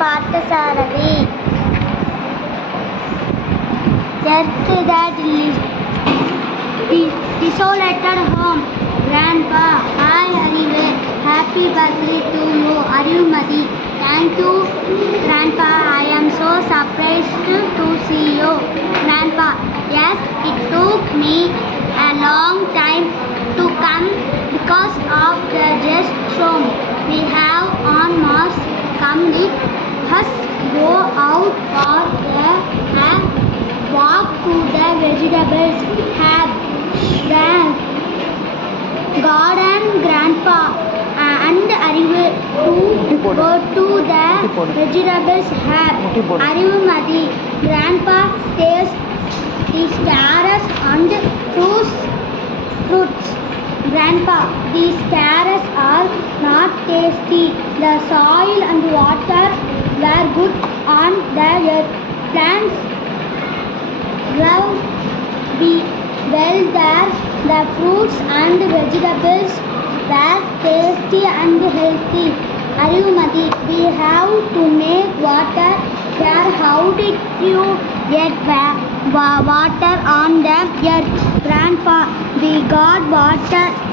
Parthasarathy. Earth that desolated home. Grandpa, hi Arive, happy birthday to you, Ariyumadi. Thank you, Grandpa. I am so surprised to see you. Grandpa, yes, it took me a long time to come because of the just storm we have on Mars. Come with us, go out for a walk to the vegetables, have garden, Grandpa, and Arivu to go to the vegetables have Arivumadi. Grandpa taste these carrots and fruits. Grandpa, these carrots are not tasty. The soil and water were good on the earth. Plants grow well there. The fruits and vegetables were tasty and healthy. Ariyumadi, we have to make water there. How did you get water on the earth? Grandpa, we got water